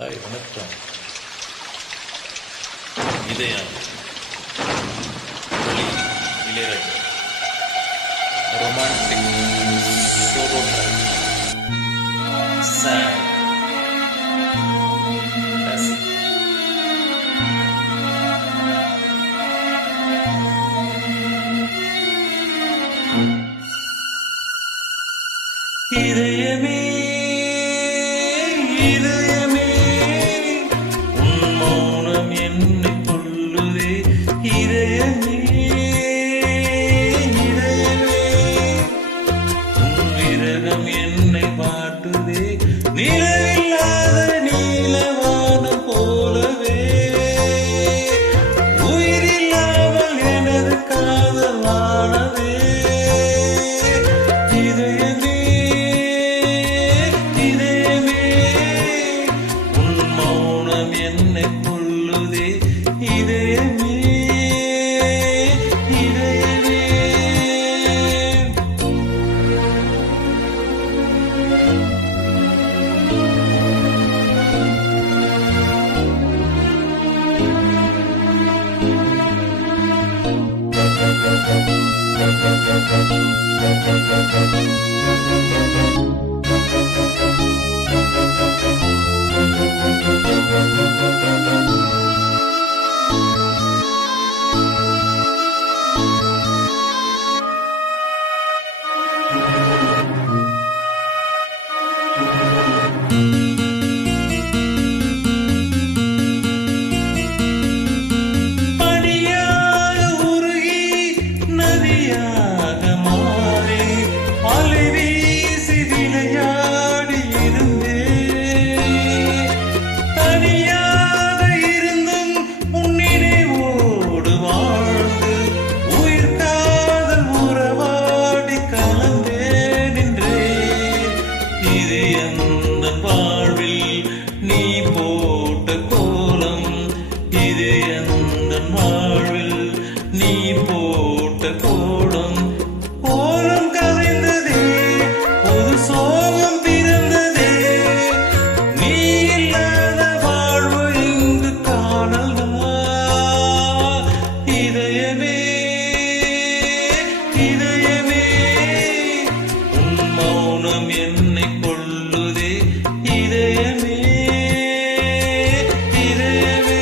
Hi, வணக்கம். இதயம் ஒளி Ilaiyaraaja romantic solo track sad classic. இதயமே இதயமே உன் மௌனம் என்னை கொல்லுதே. இதயமே இதயமே உன் விரகம் என்னை வாட்டுதே. நிலவில்லாத நீலவானம் போலவே உயிரில்லாமல் எனது காதல் வானவே. இதயமே இதயமே உன் மௌனம் என்னை கொல்லுதே. இதயமே இதயமே பனியாக உருகி நதியாக மாறி அலை வீசி விளையாடி இருந்தேன். தனியாக இருந்தும் உன்னினைவோடு வாழ்ந்து உயிர் காதல் உறவாடி கலந்தேன் நின்றேன். இது எந்த வாழ்வில் நீ போட்ட கோலம். இது எந்த வாழ்வில் நீ போட்ட கோலம். கோலம் கலைந்ததே, ஒரு சோகம் பிறந்ததே. நீ இல்லாத வாழ்வு இங்கு காணலாம். இதயமே இதயமே உன் மௌனம் என்னை கொல்லுதே. இதயமே இதயமே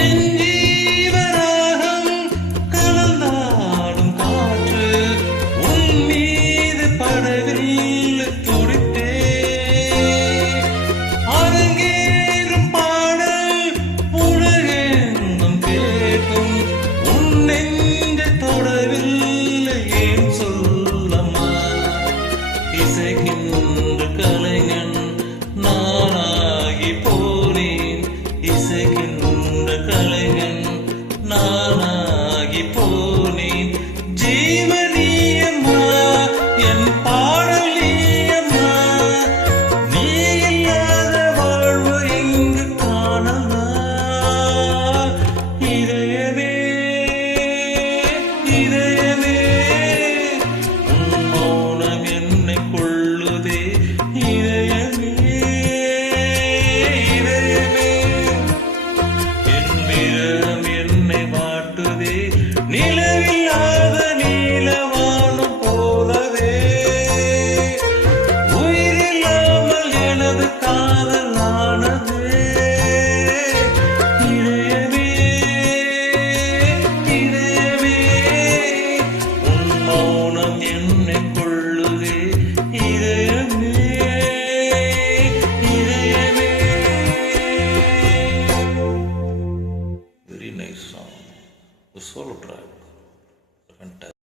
என் ஜீவராகம் கலந்தாடும் காற்று உன் மீது படவில் துடித்தே. அரங்கேறும் பாடல் உலகெங்கும் கேட்கும். உன் நெஞ்ச தொடவில்லை ஏன் சொல்லம்மா. இசைக்கின்ற கலைஞன் நானாகி போனேன். இசைக்கின்ற கலைஞன் நானாகி போனேன். ஜீவனியம்மா என் பாடல் நீயம்மா. நீ இல்லாத வாழ்வு இங்கு காணலாம். இதயமே இதயமே உன் மௌனம் என்னை கொல்லுதே. இதயமே இதயமே என் விரகம் என்னை வாட்டுதே. நிலவில்லாத நீலவானம் போலவே உயிரில்லாமல் எனது காதல் ஆனதே. இதயமே இதயமே உன் மௌனம் என்னை கொல்லுதே. இதயமே இதயமே. Very nice song. solo track. Fantastic.